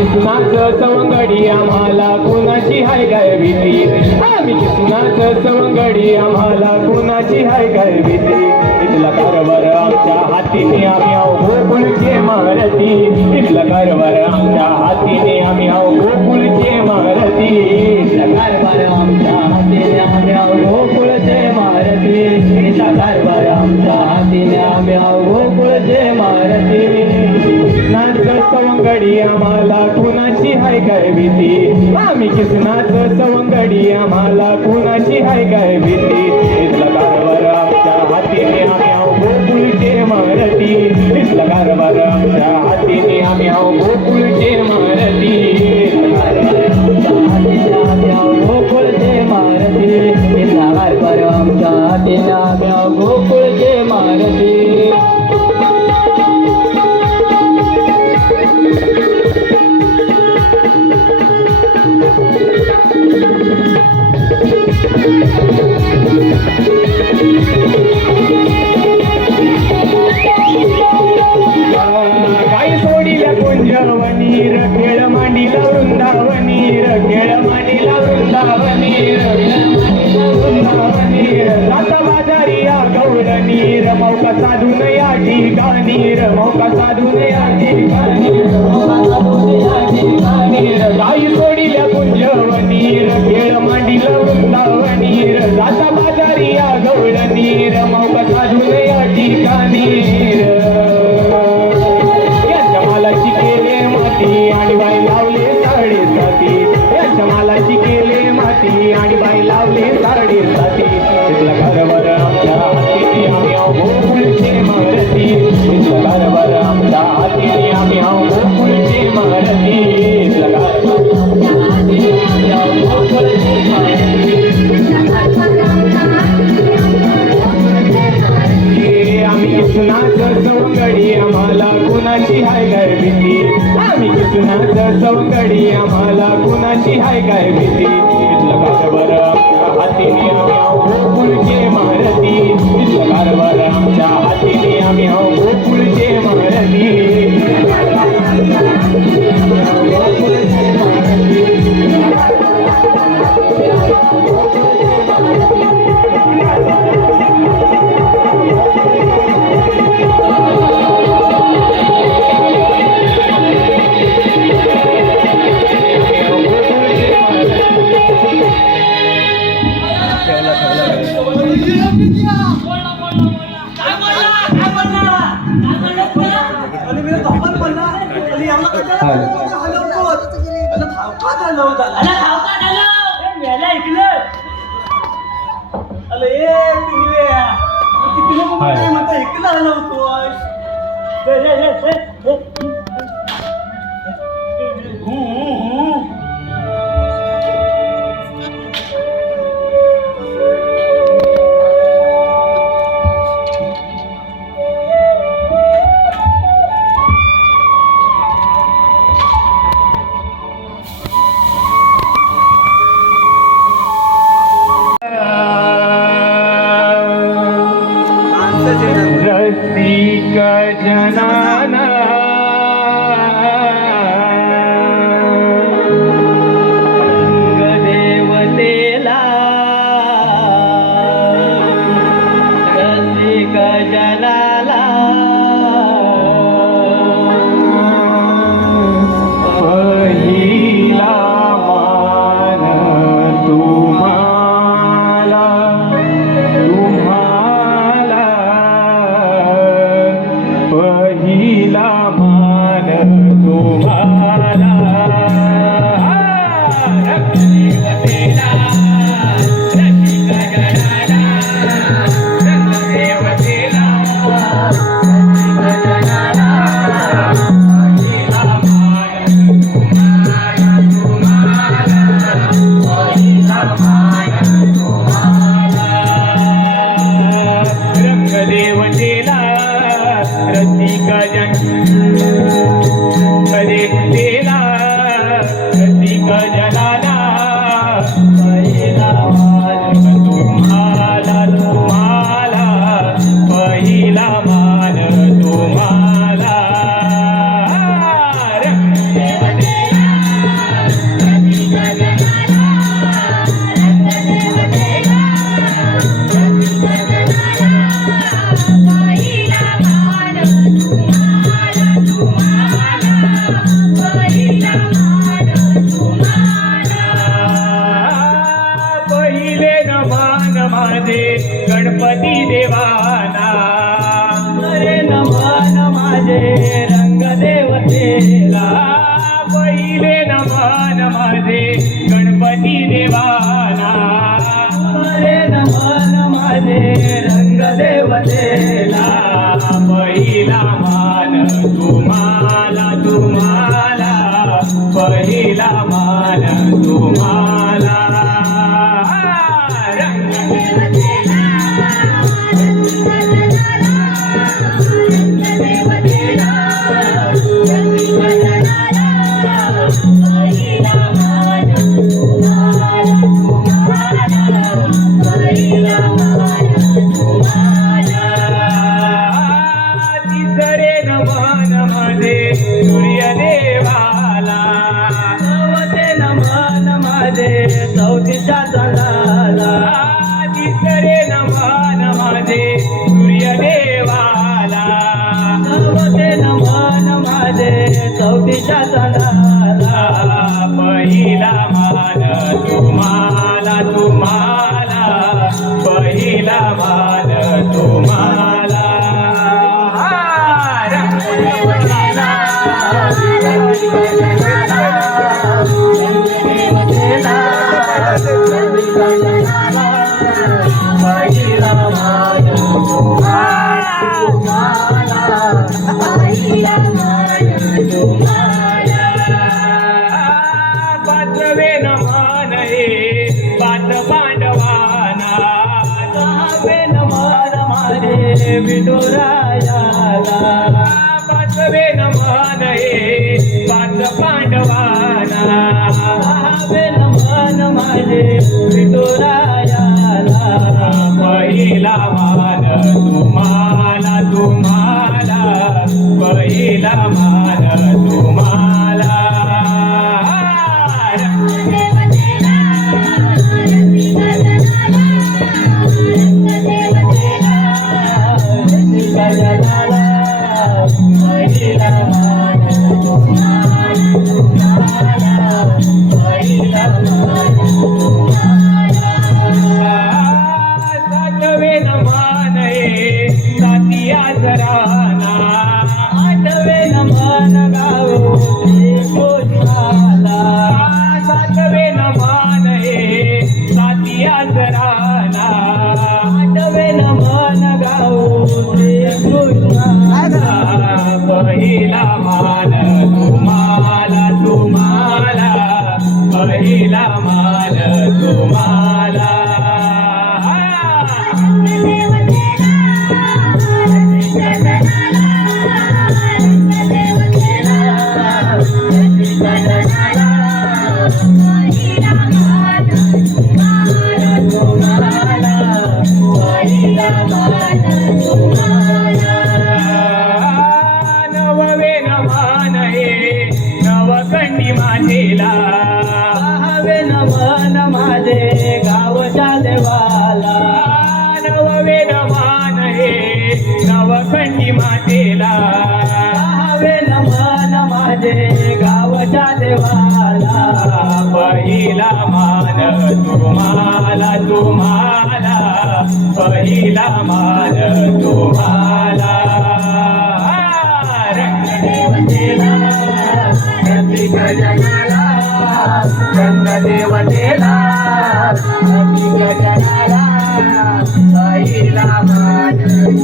किसनाचं सवंगडी आम्हाला कुणाची हाय गाय भीती? आम्ही किसनाचं सवंगडी आम्हाला कुणाची हाय गाय भीती? इथला कारभार आमच्या हातीने आम्ही आहो गोकुळचे महारथी इथला कारभार आमच्या हातीने आम्ही आहो गोकुळचे महारथी इथला कारभार आमच्या हातीने आम्ही सवंगडी आम्हाला कुणाची हाय काय भीती? आम्ही किसनाचं सवंगडी आम्हाला कुणाची हाय काय भीती? इथला कारभार आमच्या हातीने आम्ही अवघो मराठी इथला कारभार दर्या गौरणी रमौका साधून या ठिकाणी रमौका साधून या ठिकाणी कडी आम्हाला कुणाची हाय काय भीती? कारभार हाती हो महारथी कारभार. ¡Ey, ey, ey! धरती का जला पहिले नमन माझे गणपती देवाना पहिले नमन माझे रंग देवतेला पहिला मान तुम्हाला तुम्हाला. पहिला मान तुम्हाला चौथीच्या चंदाला पहिला मान तुम्हाला तुम्हाला पहिला मान तुम्हाला. पाचवे माझे विठुरायाला पाचवे नमन हे पाच पांडवाना दहावे नमन माझे विठुरायाला पहिला मान तुम्हाला तुम्हाला. पहिला मान पहिला मान तुम्हाला पहिला मान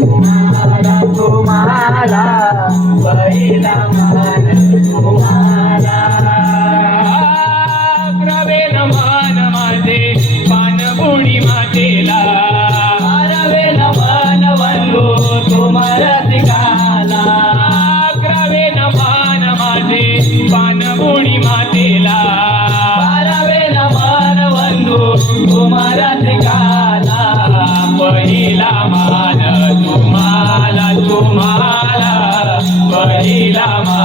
तुम्हाला तुम्हाला पहिला मान mala tu mala tu mala bahila mala